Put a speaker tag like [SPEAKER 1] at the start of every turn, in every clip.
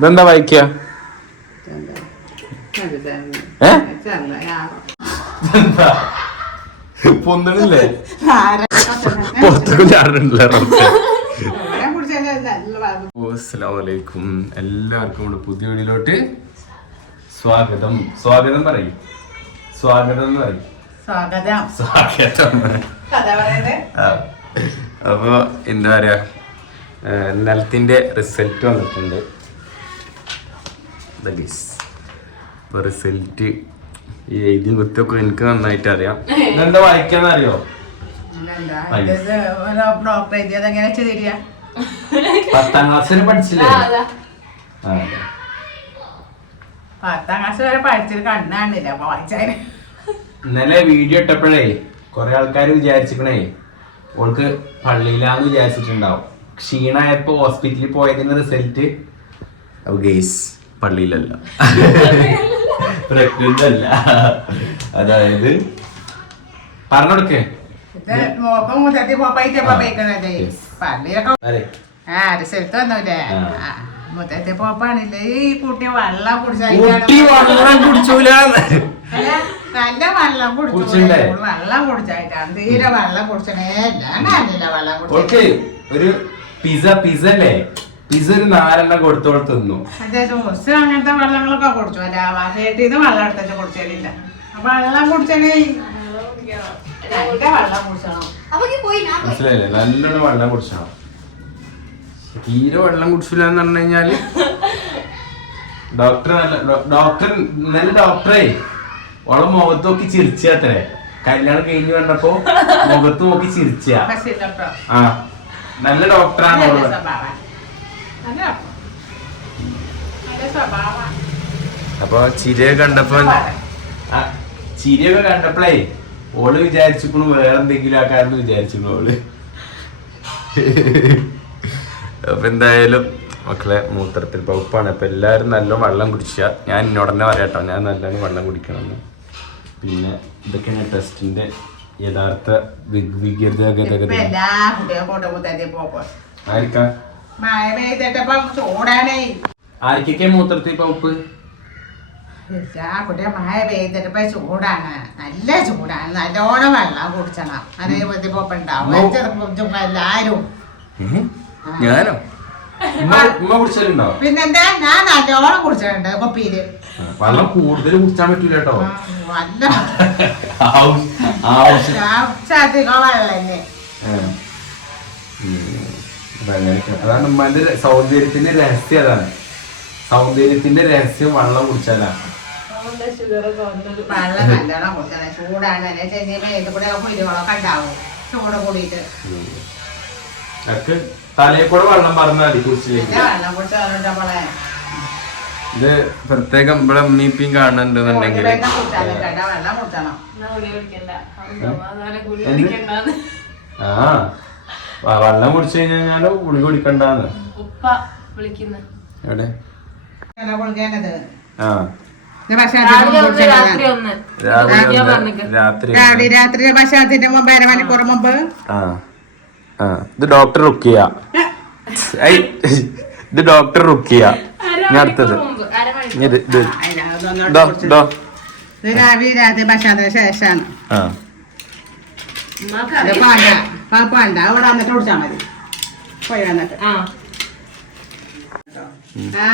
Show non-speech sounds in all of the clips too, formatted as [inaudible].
[SPEAKER 1] ഇതെന്താ വായിക്ക ും? പൊന്തണില്ലേ? പുറത്തൊക്കെ ചാടുന്നുണ്ടല്ലേ അസ്സലാമലൈക്കും എല്ലാവർക്കും കൂടെ പുതിയ വീടിലോട്ട് സ്വാഗതം. സ്വാഗതം പറയും. സ്വാഗതം എന്ന് പറയും.
[SPEAKER 2] സ്വാഗതം.
[SPEAKER 1] സ്വാഗതം. അപ്പൊ എന്താ പറയാ? ഏ, റിസൾട്ട് വന്നിട്ടുണ്ട്. ദാ guys. റിസൾട്ട് ഈ എഴുതി കുത്തൊക്കെ എനിക്ക് നന്നായിട്ട് അറിയാം ഇതെന്താ? വായിക്കാന്ന് അറിയോ പത്താം പഠിച്ചില്ലേ?
[SPEAKER 2] ക്ലാസ് വരെ പഠിച്ചിട്ട് കണ്ണാണ്ടില്ല അപ്പൊ വായിച്ചാൽ.
[SPEAKER 1] ഇന്നലെ വീഡിയോ ഇട്ടപ്പോഴേ കൊറേ ആൾക്കാർ വിചാരിച്ചിക്കണേ ഓൾക്ക് പള്ളിയിലാന്ന് വിചാരിച്ചിട്ടുണ്ടാവും. ക്ഷീണായപ്പോ ഹോസ്പിറ്റലിൽ പോയതിന്റെ റിസൾട്ട് ഗെയ്സ് പള്ളിയിലല്ല. പ്രഗ്നന്റ് അല്ല. അതായത് പറഞ്ഞോടുക്കേ.
[SPEAKER 2] റിസൾട്ട് വന്നൂലേ. മുത്തത്തി പോപ്പാണില്ലേ? ഈ കുട്ടി വെള്ളം
[SPEAKER 1] കുട്ടി
[SPEAKER 2] കുടിച്ചായിട്ടാണ്
[SPEAKER 1] കുടിച്ചൂല.
[SPEAKER 2] അല്ല, നല്ല വെള്ളം കുടിച്ചു
[SPEAKER 1] കുടിച്ചില്ലേ?
[SPEAKER 2] വെള്ളം കുടിച്ചായിട്ടാണ്. തീരെ വെള്ളം കുടിച്ചണേ ഞാൻ വെള്ളം കുടിച്ചു
[SPEAKER 1] ഒരു പിസ പിസ അല്ലേ പിസ ഒരു നാലെണ്ണം കൊടുത്തോളം തിന്നു.
[SPEAKER 2] അതെ ജ്യൂസ് അങ്ങനത്തെ വെള്ളങ്ങളൊക്കെ കുടിച്ചു. അല്ല വീട്ടിൽ നിന്ന് വെള്ളം എടുത്തിട്ട് കുടിച്ചില്ല വെള്ളം കുടിച്ചണം.
[SPEAKER 3] പോയി
[SPEAKER 1] മനസ്സിലായില്ലേ? നല്ലോണം വെള്ളം കുടിച്ചണം. തീരെ വെള്ളം കുടിച്ചില്ല എന്ന് പറഞ്ഞു കഴിഞ്ഞാൽ ഡോക്ടർ നല്ല ഡോക്ടർ നല്ല ഡോക്ടറേ. ഓളെ മുഖത്ത് നോക്കി ചിരിച്ചത്രേ. കല്യാണം കഴിഞ്ഞു കണ്ടപ്പോ മുഖത്ത് നോക്കി ചിരിച്ച. ആ. നല്ല ഡോക്ടറാണ്. അപ്പൊ ചിരിയൊക്കെ കണ്ടപ്പോ ചിരിയൊക്കെ കണ്ടപ്പോഴേ ഓൾ വിചാരിച്ചിക്കണു വേറെ എന്തെങ്കിലും ആക്കാരെന്ന് വിചാരിച്ചിരുന്നു ഓൾ. അപ്പൊ എന്തായാലും മക്കളെ മൂത്രത്തിൽ പൗപ്പാണ്. അപ്പൊ എല്ലാരും നല്ല വെള്ളം കുടിച്ച. ഞാൻ എന്നോട് തന്നെ പറയാട്ടോ ഞാൻ നല്ലോണം വെള്ളം കുടിക്കണം പിന്നെ ഇതൊക്കെയാണ് ടെസ്റ്റിന്റെ യഥാർത്ഥ
[SPEAKER 2] എല്ലാ പോക്കോ മഴ പെയ്തിട്ടപ്പോ ചൂടാണേ.
[SPEAKER 1] ആർക്കൊക്കെ മൂത്രത്തിൽ പൗപ്പ്?
[SPEAKER 2] ആ കുട്ടിയെ മഴ പെയ്തിട്ടപ്പോ ചൂടാണ്. നല്ല ചൂടാണ്. നല്ലോണം വെള്ളം കുടിച്ചണം. അതേ ബുദ്ധിമുട്ട് ഉണ്ടാവും. ചെറുപ്പം എല്ലാരും?
[SPEAKER 1] ഞാനോ?
[SPEAKER 2] പിന്നെന്താ? ഞാൻ നല്ലോണം കുടിച്ചിട്ടുണ്ട് കൊപ്പിയിൽ.
[SPEAKER 1] വെള്ളം കൂടുതൽ കുടിച്ചാൻ പറ്റൂല കേട്ടോ
[SPEAKER 2] വെള്ളം
[SPEAKER 1] അങ്ങനെയൊക്കെ. അതാണ് ഉമ്മാന്റെ സൗന്ദര്യത്തിന്റെ രഹസ്യം അതാണ്. സൗന്ദര്യത്തിന്റെ രഹസ്യം വെള്ളം കുടിച്ചാലാണ്
[SPEAKER 2] വെള്ളം നല്ലോണം ചൂടാണ്. ഇത് കൂടെ കുരുകളൊക്കെ ഉണ്ടാവും. ചൂട് കൂടിയിട്ട്.
[SPEAKER 1] തലയിൽ കൂടെ വെള്ളം പറഞ്ഞാൽ മതി കുടിച്ചില്ലെങ്കിൽ.
[SPEAKER 2] പിന്നെ വെള്ളം കുടിച്ചാലുണ്ടപ്പോളെ
[SPEAKER 1] ഇത് പ്രത്യേകം ഇവിടെ ഉമ്മീപ്പിയും കാണുന്നുണ്ടെന്നുണ്ടെങ്കിൽ ആ വെള്ളം കുടിച്ചു കഴിഞ്ഞാൽ ഗുളിക കുടിക്കണ്ടെന്ന്.
[SPEAKER 3] ഉപ്പ വിളിക്കുന്ന.
[SPEAKER 1] എവിടെ? ആ.
[SPEAKER 3] രാത്രി
[SPEAKER 2] ഭക്ഷണത്തിന്റെ മുമ്പ് അരമണിക്കൂർ മുമ്പ്?
[SPEAKER 1] ആ ആ. ഇത് ഡോക്ടർ റുക്കിയ. ഇത് ഡോക്ടർ റുക്കിയ. ഞാൻ അടുത്തത്. ഇത് ഇത്.
[SPEAKER 2] ഇത് രാവിലെ രാത്രി ഭക്ഷണത്തിന് ശേഷമാണ്.
[SPEAKER 1] ആ.
[SPEAKER 3] ഉമ്മാക്ക്
[SPEAKER 2] ഇത്
[SPEAKER 3] അറിയാം.
[SPEAKER 2] പാണ്ട പാൽ പാണ്ട അവിടെ വന്നിട്ട് കുടിച്ചാൽ മതി. പോയി വന്നിട്ട്.
[SPEAKER 3] ആ.
[SPEAKER 2] ആ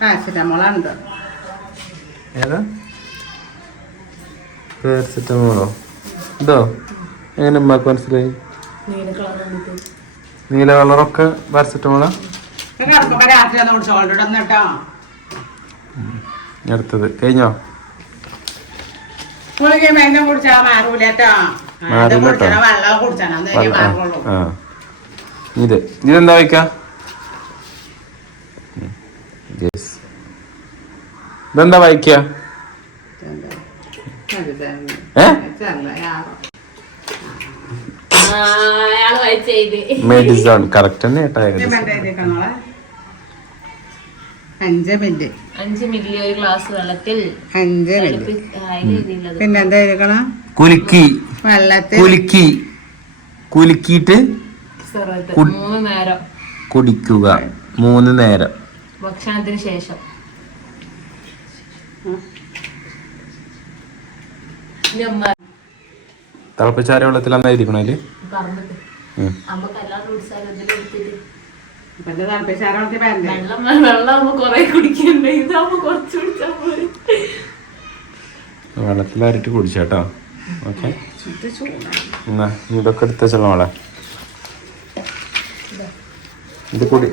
[SPEAKER 2] പാരസിറ്റമോളാണ് ഇത്
[SPEAKER 1] ഏതാ? പാരസെറ്റമോളോ? ഇതോ? എങ്ങനെ ഉമ്മാക്ക് മനസ്സിലായി?
[SPEAKER 3] നീല
[SPEAKER 1] കളറൊക്കെ പാരസെറ്റമോളാ?
[SPEAKER 2] രാത്രി ഒന്ന്
[SPEAKER 1] അടുത്തത്. കഴിഞ്ഞോ? ഇത് ഇതെന്താ വയ്ക്കാ? ഇതെന്താ മെഡിസൺ കറക്റ്റ് തന്നെ കേട്ടോ
[SPEAKER 2] അഞ്ച് മിനിറ്റ്.
[SPEAKER 3] അഞ്ച് മില്ലി ഒരു ഗ്ലാസ് വെള്ളത്തിൽ
[SPEAKER 2] അഞ്ച്
[SPEAKER 3] എഴുതിയുള്ളത്.
[SPEAKER 2] പിന്നെന്താ എഴുതണം?
[SPEAKER 1] കുലുക്കി.
[SPEAKER 2] വെള്ളത്തിൽ.
[SPEAKER 1] കുലുക്കി. കുലുക്കിയിട്ട്
[SPEAKER 3] മൂന്ന് നേരം.
[SPEAKER 1] കുടിക്കുക. മൂന്ന് നേരം.
[SPEAKER 3] ഭക്ഷണത്തിന് ശേഷം. അമ്മ
[SPEAKER 1] തിളപ്പിച്ചാര അതിൽ?
[SPEAKER 3] പറഞ്ഞിട്ട്
[SPEAKER 1] ഉം.
[SPEAKER 3] വെള്ളം വെള്ളം ആവുമ്പോ കൊറേ കുടിക്കണ്ടേ? ഇതാവുമ്പോ കുറച്ച് കുടിച്ചാ
[SPEAKER 1] കുടിച്ചാട്ടോ. ഓക്കെ. എന്നാ ഇതൊക്കെ എടുത്ത മോളെ. ഇത്. കുടി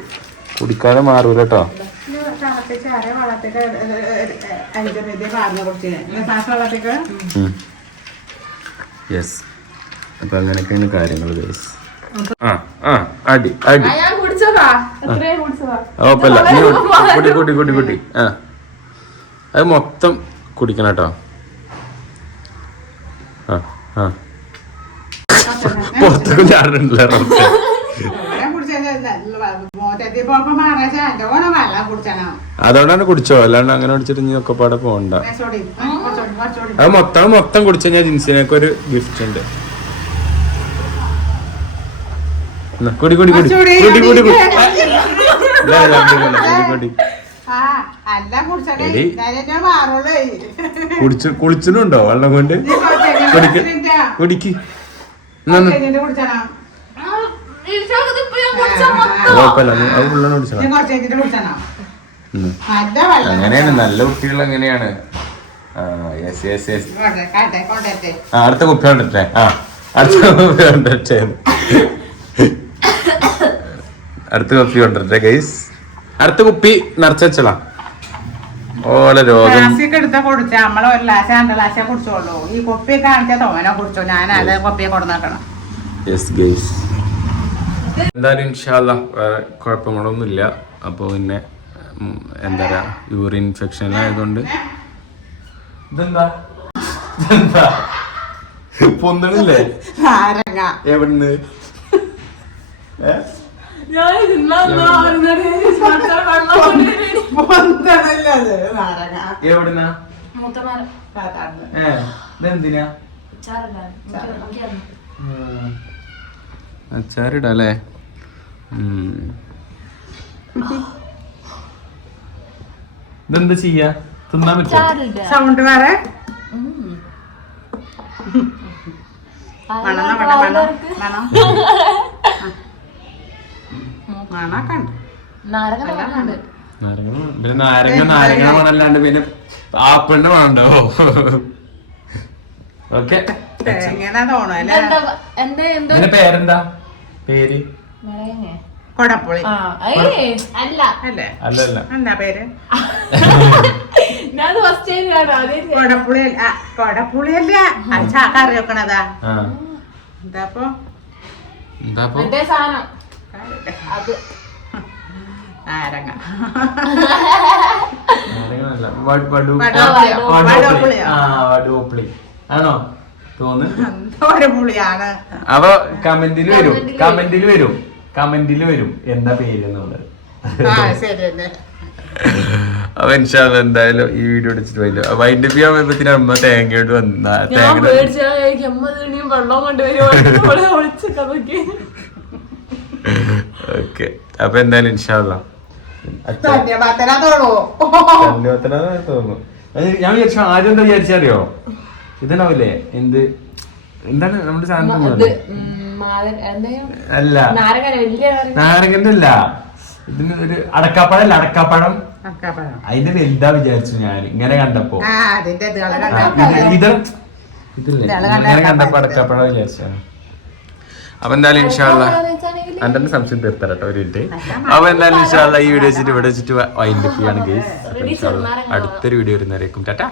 [SPEAKER 1] കുടിക്കാതെ മാറൂല കേട്ടോ യെസ് അപ്പൊ അങ്ങനെയൊക്കെയാണ് കാര്യങ്ങൾ ഗൈസ് ആ ആ അടി അടി. കുടി കുടി കുടി കുടി ആ. അത് മൊത്തം കുടിക്കണം കേട്ടോ. ആ ആ. പുറത്തൊക്കെ
[SPEAKER 2] ചാടുന്നുണ്ടല്ലോ
[SPEAKER 1] അതുകൊണ്ടാണ് കുടിച്ചോ. അല്ലാണ്ട് അങ്ങനെ കുടിച്ചിട്ട് ഇനി ഒക്കെ പാടെ പോകണ്ട അത് മൊത്തം മൊത്തം കുടിച്ചു കഴിഞ്ഞാൽ ജിൻസിനൊക്കെ ഒരു ഗിഫ്റ്റ് ഉണ്ട് എന്നാ, കുടി കുടി കുടി. കുടി കുടി കുടി. കുടിച്ചു കുളിച്ചിട്ടുണ്ടോ വെള്ളം കൊണ്ട്? കുടിക്ക്. കുടിക്ക്. അങ്ങനെയാണ് നല്ല കുട്ടികൾ അങ്ങനെയാണ്. അടുത്ത കുപ്പി കൊണ്ടിട്ടെ ആ അടുത്ത കുപ്പി കൊണ്ടിട്ടെ അടുത്ത കുപ്പി കൊണ്ടുവരട്ടെ ഗൈസ് അടുത്ത കുപ്പി നിറച്ചാ ഓളെ രോഗം.
[SPEAKER 2] പ്ലാസ്റ്റിക് എടുത്ത കുടിച്ച. നമ്മൾ ഒരു രണ്ട് കുടിച്ചോളൂ. ഈ കുപ്പി കാണിച്ച തോനെ കുടിച്ചോ. ഞാൻ അത് കുപ്പിയെ കൊടുന്നേക്കണം
[SPEAKER 1] യെസ് ഗൈസ് എന്തായാലും ഇൻഷാല്ല വേറെ കുഴപ്പങ്ങളൊന്നുമില്ല. അപ്പോൾ പിന്നെ എന്താ പറയാ യൂറിൻ ഇൻഫെക്ഷൻ ആയതുകൊണ്ട്. ഇതെന്താ? പൊന്തണില്ലേ? എവിടുന്ന് ഏ?
[SPEAKER 3] ഞാൻ ഇന്നാ വെള്ളം കൊണ്ടുവരും
[SPEAKER 2] പൊന്തണല്ല അത് നാരങ്ങ
[SPEAKER 1] എവിടുന്നാ? ഇതെന്തിനാ? അച്ചാറിടല്ലേ? ഇതെന്താ ചെയ്യാ? തിന്നാൻ
[SPEAKER 3] പറ്റും
[SPEAKER 2] സൗണ്ട് വേറെ മണം നോക്കട്ടെ, മണം മണം മണൊക്കെ ഉണ്ട്
[SPEAKER 3] നാരങ്ങ നല്ലോണം
[SPEAKER 1] നാരങ്ങ. പിന്നെ നാരങ്ങ നാരങ്ങ മണല്ലാണ്ട് പിന്നെ ആപ്പിളിന്റെ മണുണ്ടോ ഓക്കെ.
[SPEAKER 2] അല്ലേ?
[SPEAKER 3] എന്താ എന്റെ
[SPEAKER 1] പേരെന്താ? പേര്?
[SPEAKER 2] കൊടപ്പുളി.
[SPEAKER 3] ആ അല്ല.
[SPEAKER 1] അല്ലല്ല
[SPEAKER 2] എന്താ പേര്?
[SPEAKER 3] ഞാൻ ഫസ്റ്റ് ടൈം കാണാം
[SPEAKER 2] കൊടപ്പുളി ആ കൊടപ്പുളി അല്ല. അച്ഛാ ചാക്കറി വെക്കണതാ. എന്താ
[SPEAKER 1] എന്താ
[SPEAKER 3] സാധനം. അത്.
[SPEAKER 2] നാരങ്ങ. [laughs]
[SPEAKER 1] ആണോ? തോന്നുന്നു. അപ്പൊ കമന്റിൽ വരും. കമന്റിൽ വരും. കമന്റിൽ വരും. എന്താ പേര് എന്നുള്ളത് അപ്പൊ ഇൻഷാൽ എന്തായാലും ഈ വീഡിയോ അടിച്ചിട്ട് പോയില്ല വൈൻഡ് അപ്പ് ചെയ്യാൻ വരുമ്പത്തിന് അമ്മ തേങ്ങയോട് വന്ന തേങ്ങ
[SPEAKER 3] വെള്ളം കൊണ്ടുവരും ഒളിച്ചൊക്കെ നോക്കി
[SPEAKER 1] ഓക്കെ. അപ്പൊ എന്തായാലും ഇൻഷാല്ല തോന്നുന്നു. ഞാൻ വിചാരിച്ചു ആദ്യം എന്താ വിചാരിച്ചറിയോ ഇതാവില്ലേ എന്ത്? എന്താണ് നമ്മുടെ സാധനം അല്ല.
[SPEAKER 3] നാരങ്ങ
[SPEAKER 1] നാരങ്ങന്റെ അല്ല. ഇതിന് ഒരു അടക്കാപ്പഴം. അല്ല അടക്കാപ്പഴം.
[SPEAKER 2] അക്കാപ്പഴം.
[SPEAKER 1] അതിന്റെ വലുതാ വിചാരിച്ചു ഞാൻ ഇങ്ങനെ കണ്ടപ്പോ. ഇത് ഇതല്ലേ. ഇങ്ങനെ കണ്ടപ്പോ
[SPEAKER 2] അടക്കാപ്പഴം.
[SPEAKER 1] അടക്കാപ്പഴം വിചാരിച്ചാണ് അപ്പൊ എന്തായാലും ഇൻഷാല്ല
[SPEAKER 3] അന്റെ
[SPEAKER 1] എന്റെ സംശയം തീർത്തരാം കേട്ടോ ഒരു മിനിറ്റ്. അപ്പൊ എന്തായാലും ഇൻഷാല്ല ഈ വീഡിയോ വെച്ചിട്ട് ഇവിടെ വെച്ചിട്ട് വൈൻഡ് അപ്പ് ചെയ്യാണ് ഗേസ് അടുത്തൊരു വീഡിയോ വരുന്നവരേക്കും. ടാറ്റ.